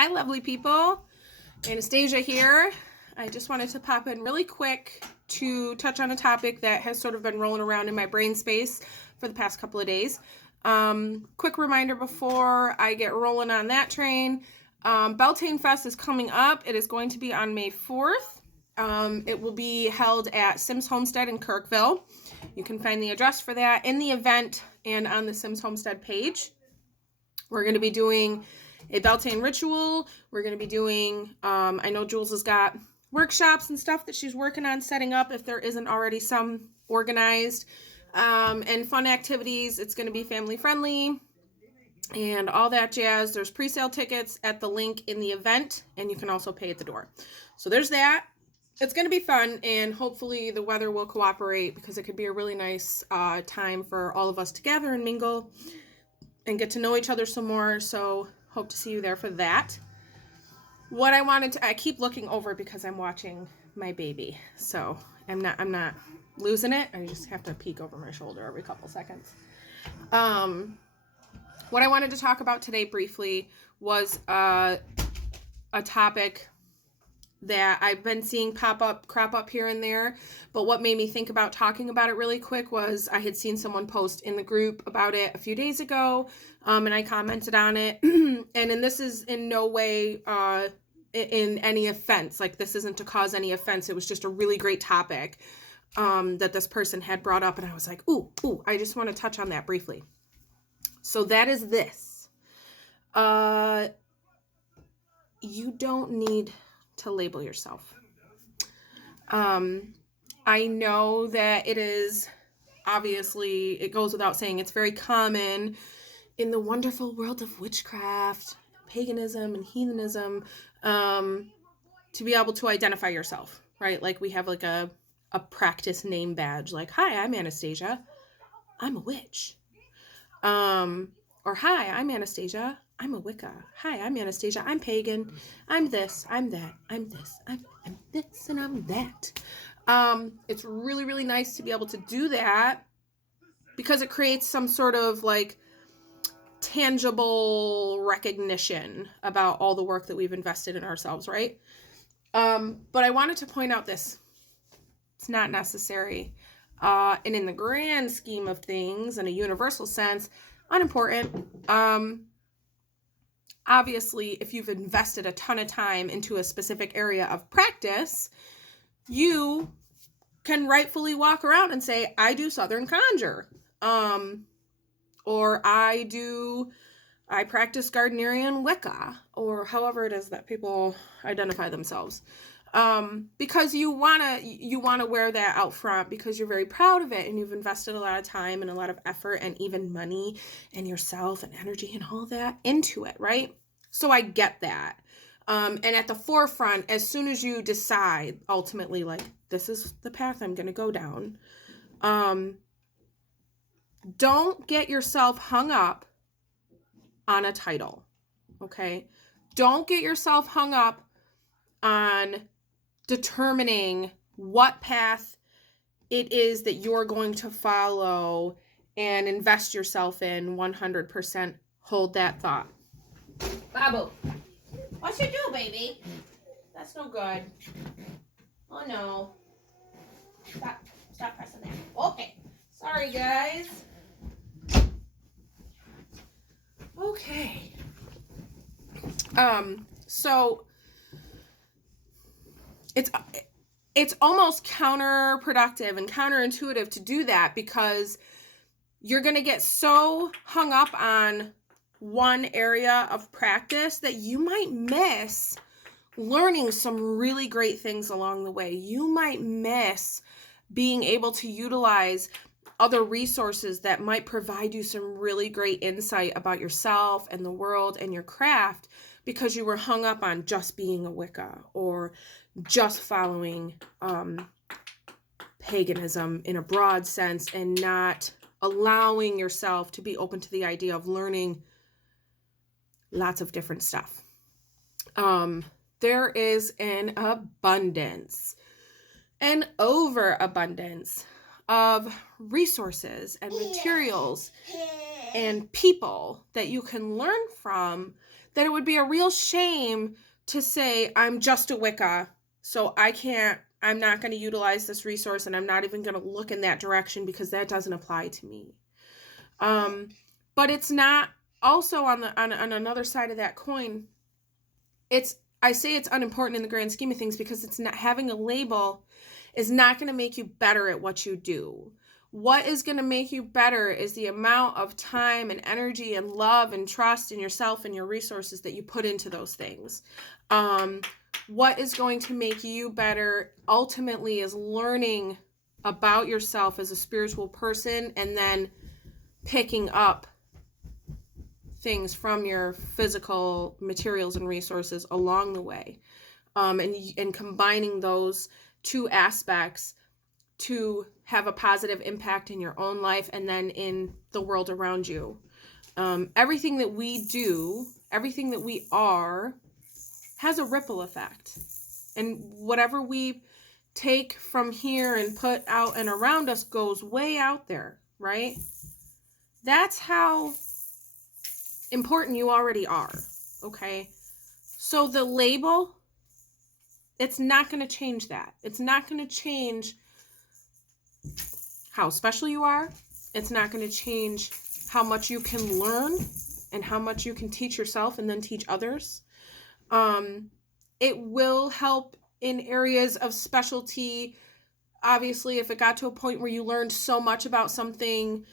Hi, lovely people. Anastasia here. I just wanted to pop in really quick to touch on a topic that has sort of been rolling around in my brain space for the past couple of days. Quick reminder before I get rolling on that train. Beltane Fest is coming up. It is going to be on May 4th. It will be held at Sims Homestead in Kirkville. You can find the address for that in the event and on the Sims Homestead page. We're going to be doing a Beltane ritual. We're going to be doing, I know Jules has got workshops and stuff that she's working on setting up if there isn't already some organized, and fun activities. It's going to be family friendly and all that jazz. There's pre-sale tickets at the link in the event, and you can also pay at the door. So there's that. It's going to be fun, and hopefully the weather will cooperate because it could be a really nice time for all of us to gather and mingle and get to know each other some more. So hope to see you there for that. What I wanted to, I keep looking over because I'm watching my baby. So I'm not losing it. I just have to peek over my shoulder every couple seconds. What I wanted to talk about today briefly was a topic that I've been seeing crop up here and there. But what made me think about talking about it really quick was I had seen someone post in the group about it a few days ago, and I commented on it. And this is in no way in any offense. Like, this isn't to cause any offense. It was just a really great topic that this person had brought up, and I was like, ooh, I just want to touch on that briefly. So that is this. You don't need to label yourself. I know that it is, obviously, it goes without saying, it's very common in the wonderful world of witchcraft, paganism, and heathenism, to be able to identify yourself, right? Like, we have like a practice name badge, like, hi, I'm Anastasia, I'm a witch. Or hi, I'm Anastasia, I'm a Wicca. Hi, I'm Anastasia, I'm pagan. I'm this, I'm that, I'm this, I'm this, and I'm that. It's really, really nice to be able to do that because it creates some sort of like tangible recognition about all the work that we've invested in ourselves, right? But I wanted to point out this. It's not necessary. And in the grand scheme of things, in a universal sense, unimportant. Obviously, if you've invested a ton of time into a specific area of practice, you can rightfully walk around and say, I do Southern Conjure. Or I practice Gardnerian Wicca, or however it is that people identify themselves. Because you wanna wear that out front because you're very proud of it and you've invested a lot of time and a lot of effort and even money and yourself and energy and all that into it, right? So I get that. And at the forefront, as soon as you decide ultimately, like, this is the path I'm gonna go down, don't get yourself hung up on a title, okay? Don't get yourself hung up on determining what path it is that you're going to follow and invest yourself in 100%. Hold that thought. Babu, what you do, baby? That's no good. Oh no. Stop pressing that. Okay. Sorry, guys. Okay. So it's almost counterproductive and counterintuitive to do that because you're going to get so hung up on one area of practice that you might miss learning some really great things along the way. You might miss being able to utilize other resources that might provide you some really great insight about yourself and the world and your craft because you were hung up on just being a Wicca or just following paganism in a broad sense and not allowing yourself to be open to the idea of learning lots of different stuff. There is an abundance, an overabundance of resources and materials and people that you can learn from that it would be a real shame to say, I'm just a Wicca, so I'm not going to utilize this resource, and I'm not even going to look in that direction because that doesn't apply to me. But it's not also on another side of that coin. I say it's unimportant in the grand scheme of things because it's not, having a label is not going to make you better at what you do. What is going to make you better is the amount of time and energy and love and trust in yourself and your resources that you put into those things. What is going to make you better ultimately is learning about yourself as a spiritual person, and then picking up things from your physical materials and resources along the way, and combining those two aspects to have a positive impact in your own life and then in the world around you. Everything that we do, everything that we are, has a ripple effect. And whatever we take from here and put out and around us goes way out there, right? That's how important you already are, okay? So the label, it's not going to change that. It's not going to change how special you are. It's not going to change how much you can learn and how much you can teach yourself and then teach others. It will help in areas of specialty. Obviously, if it got to a point where you learned so much about something,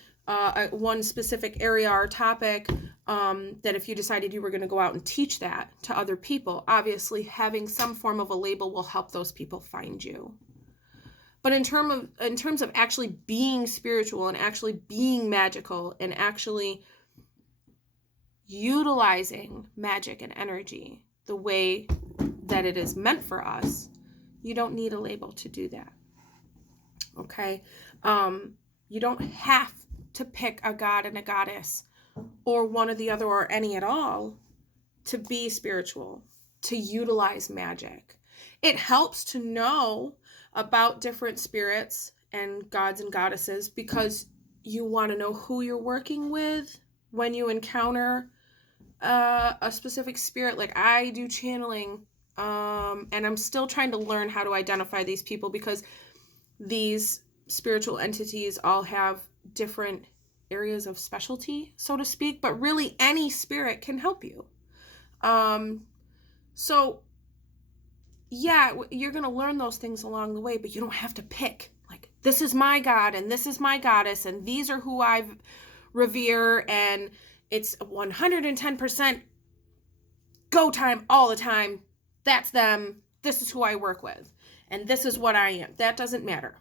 one specific area or topic, that if you decided you were going to go out and teach that to other people, obviously having some form of a label will help those people find you. But in terms of actually being spiritual and actually being magical and actually utilizing magic and energy the way that it is meant for us, you don't need a label to do that. Okay? You don't have to pick a god and a goddess or one or the other or any at all to be spiritual, to utilize magic. It helps to know about different spirits and gods and goddesses because you want to know who you're working with when you encounter a specific spirit. Like I do channeling, and I'm still trying to learn how to identify these people because these spiritual entities all have different areas of specialty, so to speak, but really any spirit can help you. So yeah, you're going to learn those things along the way, but you don't have to pick, like, this is my god and this is my goddess and these are who I revere and it's 110% go time all the time. That's them. This is who I work with and this is what I am. That doesn't matter.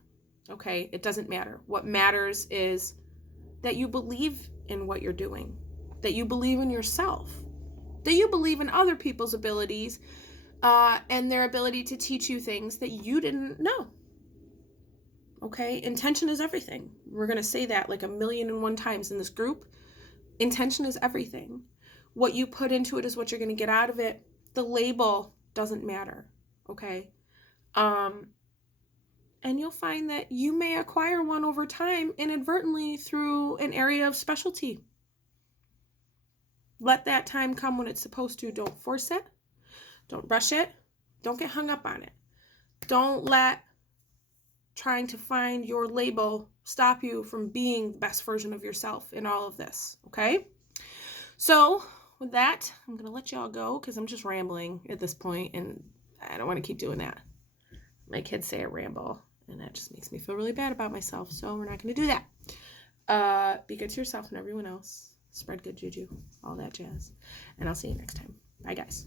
Okay? It doesn't matter. What matters is that you believe in what you're doing, that you believe in yourself, that you believe in other people's abilities, and their ability to teach you things that you didn't know. Okay? Intention is everything. We're going to say that like 1,000,001 times in this group. Intention is everything. What you put into it is what you're going to get out of it. The label doesn't matter. Okay? And you'll find that you may acquire one over time inadvertently through an area of specialty. Let that time come when it's supposed to. Don't force it. Don't rush it. Don't get hung up on it. Don't let trying to find your label stop you from being the best version of yourself in all of this, okay? So with that, I'm going to let y'all go because I'm just rambling at this point, and I don't want to keep doing that. My kids say I ramble, and that just makes me feel really bad about myself, so we're not going to do that. Be good to yourself and everyone else. Spread good juju, all that jazz. And I'll see you next time. Bye, guys.